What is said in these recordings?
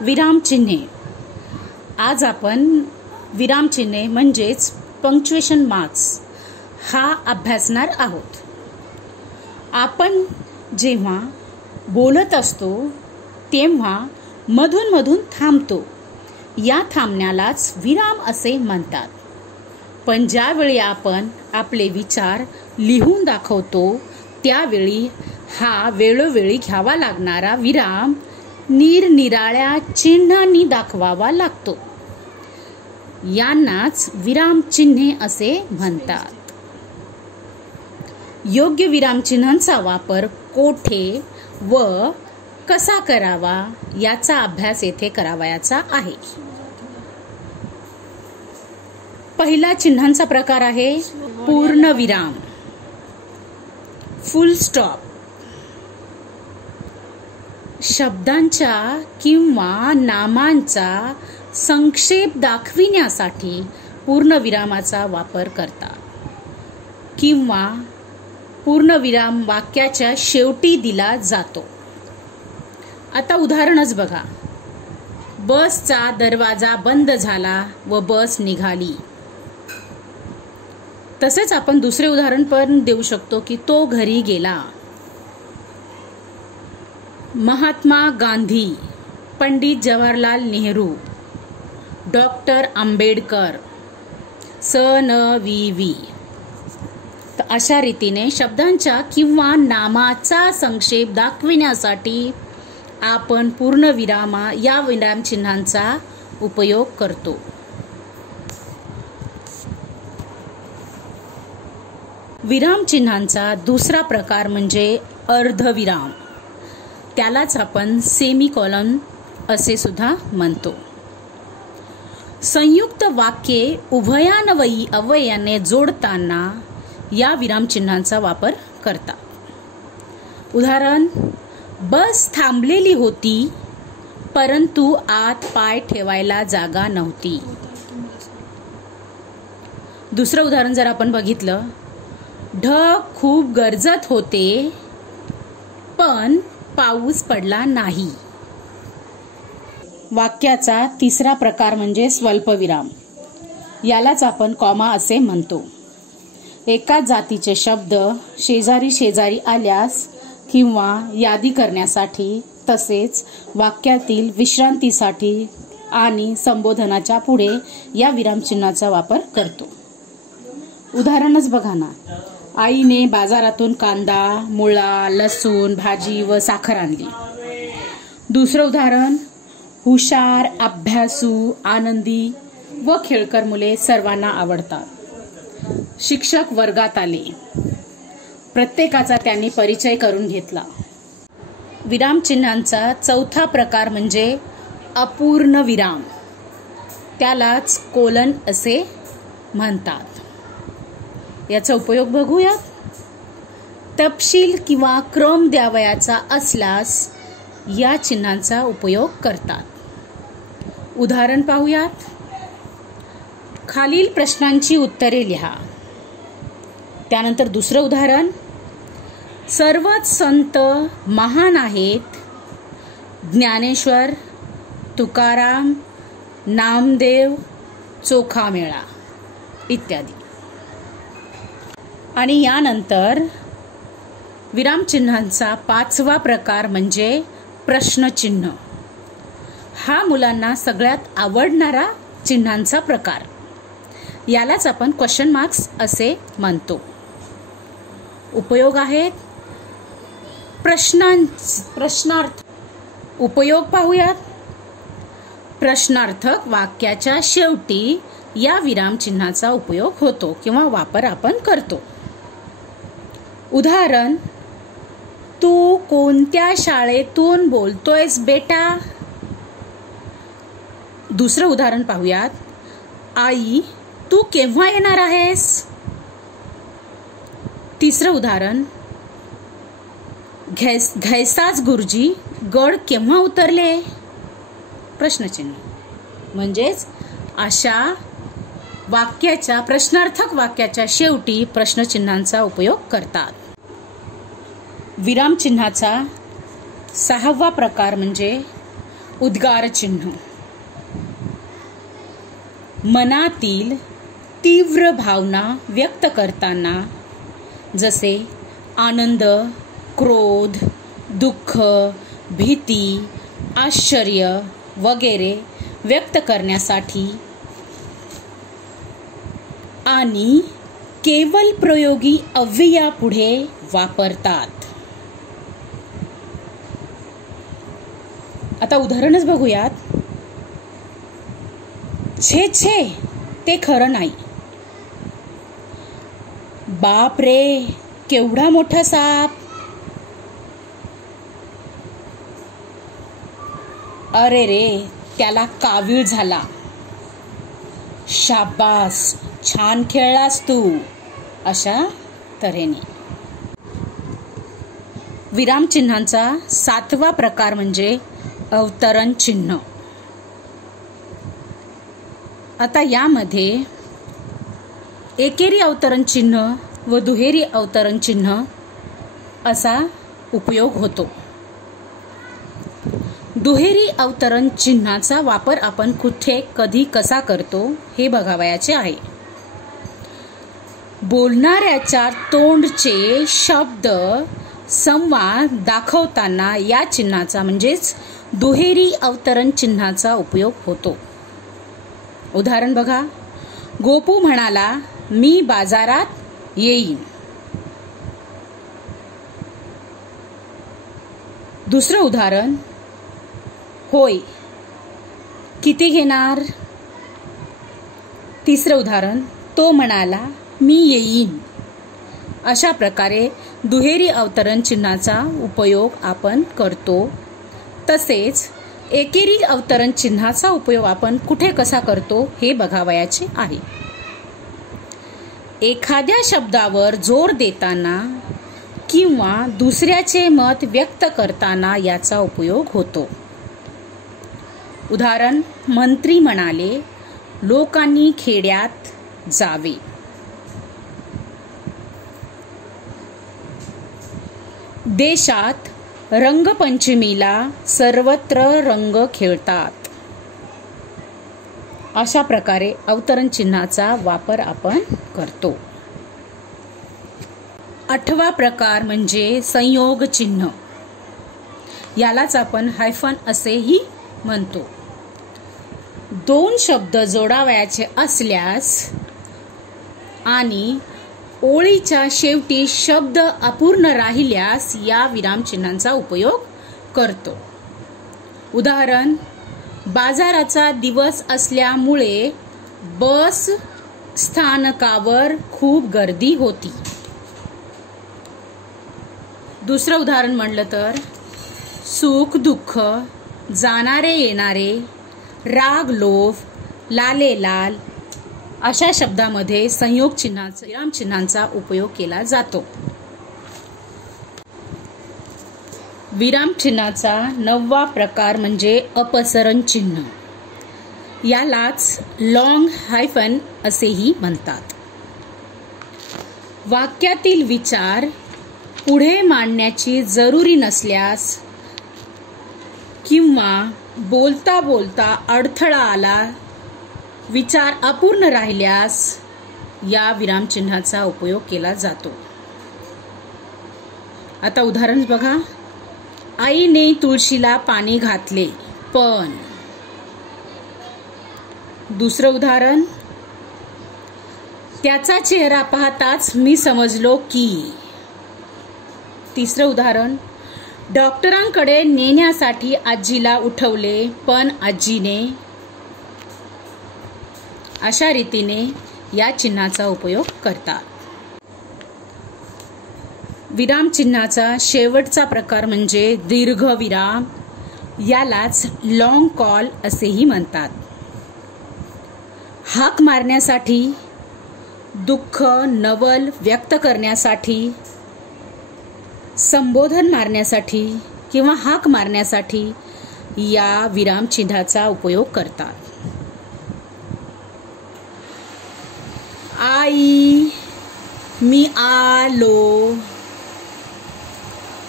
विरामचिन्हे. आज आपण विरामचिन्हे म्हणजेच पंक्च्युएशन मार्क्स हा अभ्यासणार आहोत. आपण जेव्हा बोलत असतो तेव्हा मधून मधून थांबतो. या थांबण्यालाच विराम असे म्हणतात. पण ज्यावेळी आपण आपले विचार लिहून दाखवतो त्यावेळी हा वेळोवेळी घ्यावा लागणारा विराम निरनिराळ्या चिन्हांनी दाखवावा लागतो. यांनाच विरामचिन्हे असे म्हणतात. योग्य विरामचिन्हांचा वापर कोठे व कसा करावा याचा अभ्यास येथे करावयाचा आहे. पहिला चिन्हांचा प्रकार आहे पूर्णविराम, फुल स्टॉप. शब्दांच्या किंवा नामांचा संक्षेप दाखविण्यासाठी पूर्णविरामाचा वापर करतात किंवा पूर्णविराम वाक्याच्या शेवटी दिला जातो. आता उदाहरणच बघा. बसचा दरवाजा बंद झाला व बस निघाली. तसेच आपण दुसरे उदाहरण पण देऊ शकतो की तो घरी गेला. महात्मा गांधी, पंडित जवाहरलाल नेहरू, डॉक्टर आंबेडकर, सन.वी.वी. तर अशा रीतीने शब्दांच्या किंवा नामाचा संक्षेप दाखविण्यासाठी आपण पूर्णविराम या विरामचिन्हांचा उपयोग करतो. विरामचिन्हांचा दुसरा प्रकार म्हणजे अर्धविराम. त्यालाच आपण सेमीकॉलन असे सुद्धा म्हणतो. संयुक्त वाक्ये उभयान्वयी अव्ययाने जोडताना या विरामचिन्हांचा वापर करतात. उदाहरण, बस थांबलेली होती परंतु आत पाय ठेवायला जागा नव्हती. दुसरं उदाहरण जर आपण बघितलं, ढग खूप गरजत होते पण पाऊस पडला नाही. वाक्याचा तिसरा प्रकार म्हणजे स्वल्पविराम. यालाच आपण कॉमा असे म्हणतो. एकाच जातीचे शब्द शेजारी शेजारी आल्यास किंवा यादी करण्यासाठी तसेच वाक्यातील विश्रांतीसाठी आणि संबोधनाच्या पुढे या विरामचिन्हाचा वापर करतो. उदाहरणच बघा ना. आईने बाजारातून कांदा, मुळा, लसूण, भाजी व साखर आणली. दुसरं उदाहरण, हुशार, अभ्यासू, आनंदी व खेळकर मुले सर्वांना आवडतात. शिक्षक वर्गात आले. प्रत्येकाचा त्यांनी परिचय करून घेतला. विरामचिन्हांचा चौथा प्रकार म्हणजे अपूर्ण विराम. त्यालाच कोलन असे म्हणतात. याचा उपयोग बघूया. तपशील किंवा क्रम द्यावयाचा असल्यास या चिन्हांचा उपयोग करतात. उदाहरण पाहूयात. खालील प्रश्नांची उत्तरे लिहा. त्यानंतर दुसरं उदाहरण, सर्वच संत महान आहेत. ज्ञानेश्वर, तुकाराम, नामदेव, चोखामेळा इत्यादी. आणि यानंतर विरामचिन्हांचा पाचवा प्रकार म्हणजे प्रश्नचिन्ह. हा मुलांना सगळ्यात आवडणारा चिन्हांचा प्रकार. यालाच आपण क्वेश्चन मार्क्स असे म्हणतो. उपयोग आहेत प्रश्नार्थ. उपयोग पाहूयात. प्रश्नार्थक वाक्याच्या शेवटी या विरामचिन्हाचा उपयोग होतो किंवा वापर आपण करतो. उदाहरण, तू कोणत्या शाळेतून बोलतोयस बेटा? दुसरं उदाहरण पाहूयात. आई, तू केव्हा येणार आहेस? तिसरं उदाहरण, घैसाच गुरुजी गड केव्हा उतरले? प्रश्नचिन्ह. म्हणजेच अशा वाक्याच्या प्रश्नार्थक वाक्याच्या शेवटी प्रश्नचिन्हांचा उपयोग करतात. विरामचिन्हाचा सहावा प्रकार म्हणजे उद्गार चिन्ह. मनातील तीव्र भावना व्यक्त करताना, जसे आनंद, क्रोध, दुःख, भीती, आश्चर्य वगैरे व्यक्त करण्यासाठी आणि केवल प्रयोगी अव्ययापुढे वापरतात. आता उदाहरणच बघूयात. छे छे, ते खरं नाही. बाप रे, केवढा मोठा साप. अरे रे, त्याला कावीळ झाला. शाबास, छान खेळलास तू. अशा तऱ्हेने. विरामचिन्हांचा 7वा प्रकार म्हणजे अवतरण चिन्ह. आता यामध्ये एकेरी अवतरण चिन्ह व दुहेरी अवतरण चिन्ह असा उपयोग होतो. दुहेरी अवतरण चिन्हाचा वापर आपण कुठे, कधी, कसा करतो हे बघावयाचे आहे. बोलणाऱ्याच्या तोंडचे शब्द संवाद दाखवताना या चिन्हाचा म्हणजेच दुहेरी अवतरण चिन्हाचा उपयोग होतो. उदाहरण बघा. गोपू म्हणाला, मी बाजारात येईन. दुसरं उदाहरण. होय, किती घेणार. तिसरं उदाहरण. तो म्हणाला, मी येईन. अशा प्रकारे दुहेरी अवतरण चिन्हाचा उपयोग आपण करतो. तसेच एकेरी अवतरण चिन्हाचा उपयोग आपण कुठे, कसा करतो हे बघावयाचे आहे. एखाद्या शब्दावर जोर देताना किंवा दुसऱ्याचे मत व्यक्त करताना याचा उपयोग होतो. उदाहरण. मंत्री म्हणाले, लोकांनी खेड्यात जावे. देशात रंगपंचमीला सर्वत्र रंग खेळतात. अशा प्रकारे अवतरण चिन्हाचा वापर आपण करतो. 8वा प्रकार म्हणजे संयोग चिन्ह. यालाच आपण हायफन असेही म्हणतो. 2 शब्द जोडावयाचे असल्यास आणि ओळीच्या शेवटी शब्द अपूर्ण राहिल्यास या विरामचिन्हांचा उपयोग करतो. उदाहरण. बाजाराचा दिवस असल्यामुळे बस स्थानकावर खूप गर्दी होती. दुसरं उदाहरण म्हणलं तर सुख दुःख, जाणारे येणारे, राग लोभ, लाले लाल अशा शब्दामध्ये संयोग चिन्हाचा, विराम चिन्हांचा उपयोग केला जातो. विराम चिन्हाचा 9वा प्रकार म्हणजे अपसरण चिन्ह. यालाच लॉंग हायफन असेही म्हणतात. वाक्यातील विचार पुढे मांडण्याची जरुरी नसल्यास किंवा बोलता बोलता अडथळा आला, विचार अपूर्ण राहिल्यास या विरामचिन्हाचा उपयोग केला जातो. आता उदाहरण बघा. आईने तुळशीला पाणी घातले पण. दुसरं उदाहरण. त्याचा चेहरा पाहताच मी समजलो की. तिसरं उदाहरण. डॉक्टरांकडे नेण्यासाठी आजीला उठवले पण आजीने. अशा रीतीने या चिन्हाचा उपयोग करतात. विराम चिन्हाचा शेवटचा प्रकार म्हणजे दीर्घ विराम. यालाच लॉंग कॉल असेही म्हणतात. हाक मारण्यासाठी, दुःख नवल व्यक्त करण्यासाठी, संबोधन मारण्यासाठी किंवा हाक मारण्यासाठी या विराम चिन्हाचा उपयोग करतात. आई, मी आलो.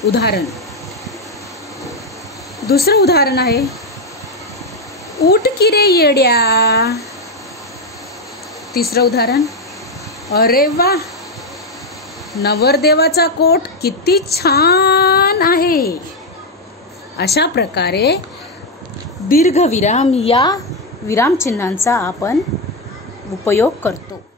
उदाहरण. दुसरं उदाहरण आहे. उठ की रे येड्या. तिसरं उदाहरण, अरे वा, नवरदेवाचा कोट किती छान आहे. अशा प्रकारे दीर्घविराम या विरामचिन्हांचा आपण उपयोग करतो.